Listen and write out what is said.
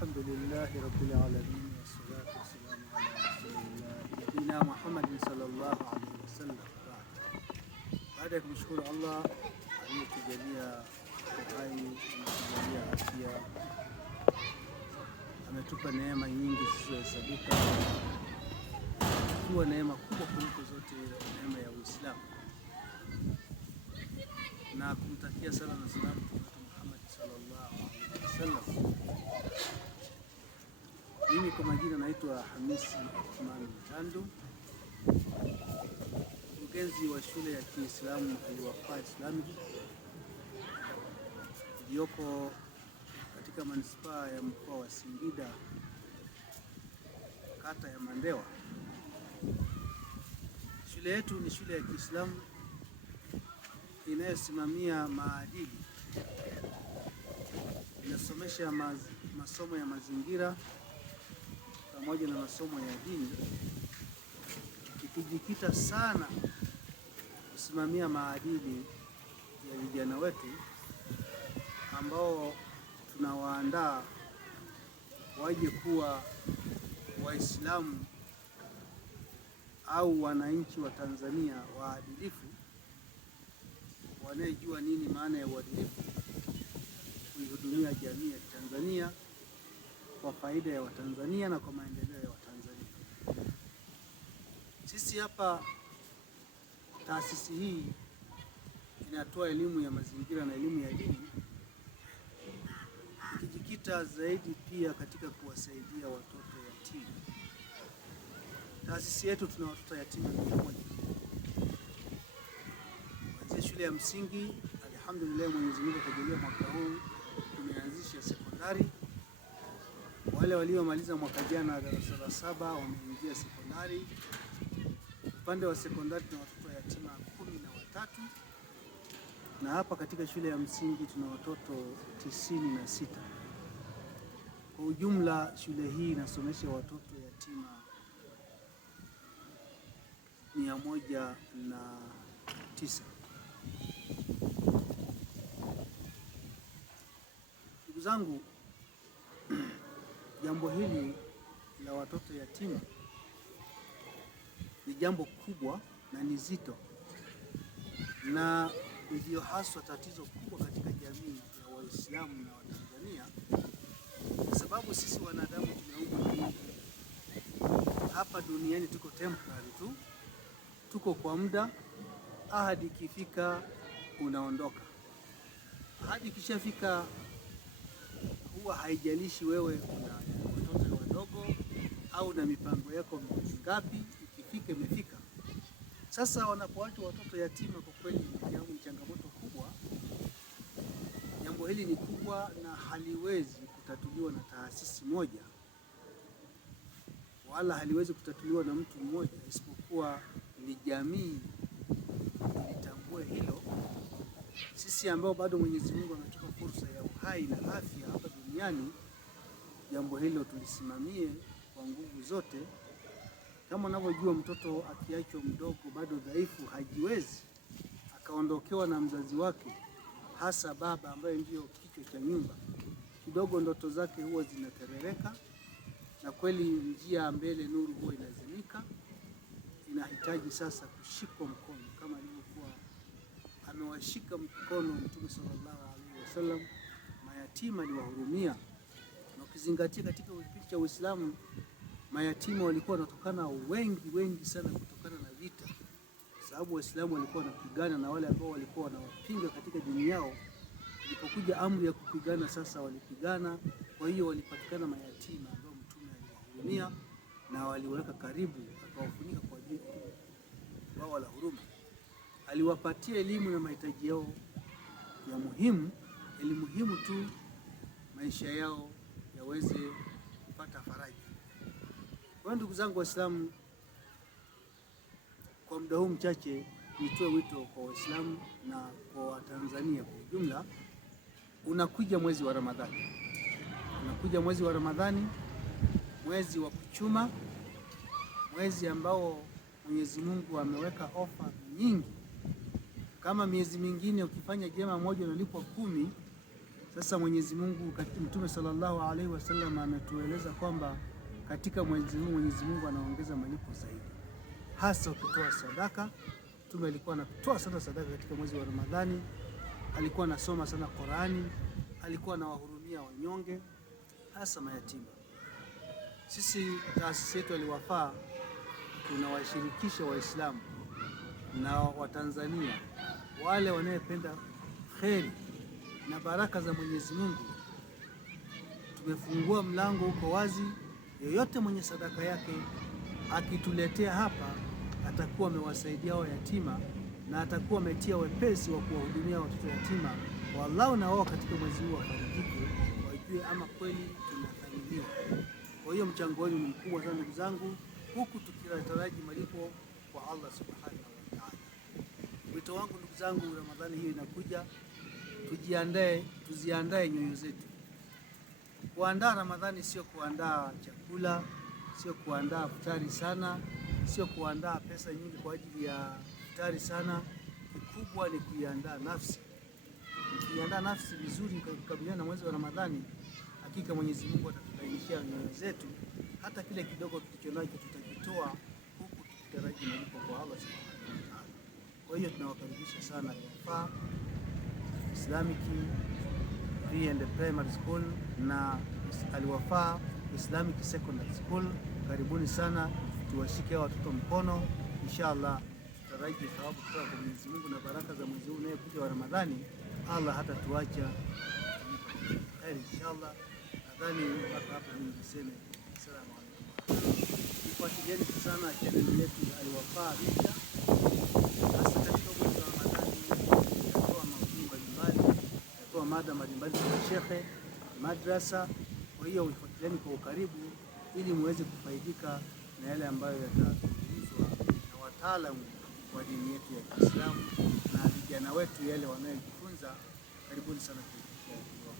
Alhamdulillahi rabbil alamin wassalatu wassalamu ala rasulillah nabiyina Muhammadin sallallahu alaihi wasallam. Baada ya kumshukuru Allah aliyetujalia uhai, ametujalia afya, ametupa neema nyingi zisizohesabika, ikiwa neema kubwa kuliko zote, neema ya Uislamu, na kumtakia sala na salamu Muhammad sallallahu alaihi wasallam. Mimi kwa majina naitwa Hamisi Othman Mtandu, mkurugenzi wa shule ya Kiislamu Al-Wafa Islamic iliyoko katika manispaa ya mkoa wa Singida, kata ya Mandewa. Shule yetu ni shule ya Kiislamu inayosimamia maadili, inasomesha masomo ya mazingira pamoja na masomo ya dini, ikijikita sana kusimamia maadili ya vijana wetu ambao tunawaandaa waje kuwa Waislamu au wananchi wa Tanzania waadilifu, wanayejua nini maana ya uadilifu, kuihudumia jamii ya Tanzania kwa faida ya Watanzania na kwa maendeleo ya Watanzania. Sisi hapa taasisi hii inatoa elimu ya mazingira na elimu ya dini, ikijikita zaidi pia katika kuwasaidia watoto yatima. Taasisi yetu tuna watoto yatima 100. Kuanzia shule ya msingi, alhamdulillah, Mwenyezi Mungu akajalia mwaka huu tumeanzisha sekondari. Wale waliomaliza mwaka jana darasa la 7 wameingia sekondari. Upande wa sekondari tuna watoto yatima 13, na hapa katika shule ya msingi tuna watoto 96. Kwa ujumla shule hii inasomesha watoto yatima 109. Ndugu zangu, jambo hili la watoto yatima ni jambo kubwa na ni zito, na ndio haswa tatizo kubwa katika jamii ya Waislamu na Watanzania, kwa sababu sisi wanadamu tumeumbwa hapa duniani, tuko temporary tu, tuko kwa muda. Ahadi ikifika unaondoka, ahadi ikishafika huwa haijalishi wewe una watoto wadogo au na mipango yako mingapi, ikifika imefika. Sasa wanapoacha watoto yatima, kwa kweli ni changamoto kubwa. Jambo hili ni kubwa na haliwezi kutatuliwa na taasisi moja, wala haliwezi kutatuliwa na mtu mmoja, isipokuwa ni jamii ilitambue hilo. Sisi ambao bado Mwenyezi Mungu ametupa fursa ya uhai na afya hapa duniani, jambo hilo tulisimamie kwa nguvu zote. Kama unavyojua, mtoto akiachwa mdogo, bado dhaifu, hajiwezi, akaondokewa na mzazi wake, hasa baba ambaye ndio kichwa cha nyumba, kidogo ndoto zake huwa zinaterereka, na kweli njia mbele nuru huwa inazimika. Inahitaji sasa kushikwa mkono kama alivyokuwa amewashika mkono Mtume sallallahu alaihi wasallam mayatima, aliwahurumia. Na ukizingatia katika kipindi cha Uislamu, mayatima walikuwa wanatokana wengi sana kutokana na vita, sababu Waislamu walikuwa wanapigana na wale ambao walikuwa wanawapinga katika dini yao. Ilipokuja amri ya kupigana, sasa walipigana. Kwa hiyo walipatikana mayatima ambao Mtume aliwahurumia na waliweka karibu, akawafunika kwa jivu wao la huruma. Aliwapatia elimu na mahitaji yao ya muhimu, ili muhimu tu maisha yao yaweze kupata faraja. Kwa ndugu zangu Waislamu, kwa muda huu mchache nitoe wito kwa Waislamu na kwa Watanzania kwa ujumla. Unakuja mwezi wa Ramadhani, mwezi wa kuchuma, mwezi ambao Mwenyezi Mungu ameweka ofa nyingi. Kama miezi mingine ukifanya jema moja unalipwa 10, Sasa Mwenyezi Mungu, Mtume sallallahu alaihi wasallam ametueleza kwamba katika Mwenyezi Mungu anaongeza malipo zaidi, hasa ukitoa sadaka. Mtume alikuwa anatoa sana sadaka katika mwezi wa Ramadhani, alikuwa anasoma sana Qurani, alikuwa anawahurumia wanyonge, hasa mayatima. Sisi taasisi yetu Al-Wafa tunawashirikisha Waislamu na Watanzania wale wanayependa kheri na baraka za Mwenyezi Mungu. Tumefungua mlango uko wazi, yoyote mwenye sadaka yake akituletea hapa atakuwa amewasaidia hao yatima na atakuwa ametia wepesi wa kuwahudumia watoto yatima, walao na wao katika mwezi huu wafarijike, wajue ama kweli tunathaminiwa. Kwa hiyo mchango wenu ni mkubwa sana ndugu zangu, huku tukitaraji malipo kwa Allah subhanahu wa ta'ala. Wito wangu ndugu zangu, Ramadhani hiyo inakuja, tuziandae nyoyo zetu. Kuandaa Ramadhani sio kuandaa chakula, sio kuandaa futari sana, sio kuandaa pesa nyingi kwa ajili ya futari sana. Kikubwa ni kuiandaa nafsi. Tukiandaa nafsi vizuri kukabiliana na mwezi wa Ramadhani, hakika Mwenyezi Mungu atatulainishia nyoyo zetu, hata kile kidogo tulichonacho tutakitoa, huku tukitaraji malipo kwa Allah subhanahu wa ta'ala. Kwa hiyo tunawakaribisha sana Al-Wafa Islamic Pre and Primary School na Al-Wafa Islamic Secondary School. Karibuni sana, tuwashike watoto mkono. Inshallah tutaraji thawabu kutoka kwa Mwenyezi Mungu na baraka za mwezi huu unayekuja wa Ramadhani. Allah hata tuacha heri inshallah. Nadhani mpaka hapa mimi niseme asalamu alaykum. Ifuatilieni sana channel yetu ya Al-Wafa Media, hasa katika mwezi wa Ramadhani. Tutatoa maudhui mbalimbali, tutatoa mada mbalimbali za shekhe madrasa. Kwa hiyo ifuatilieni kwa ukaribu ili muweze kufaidika na yale ambayo yatazungumzwa na wataalamu wa dini yetu ya Kiislamu na vijana wetu yale wanayojifunza. Karibuni sana kwa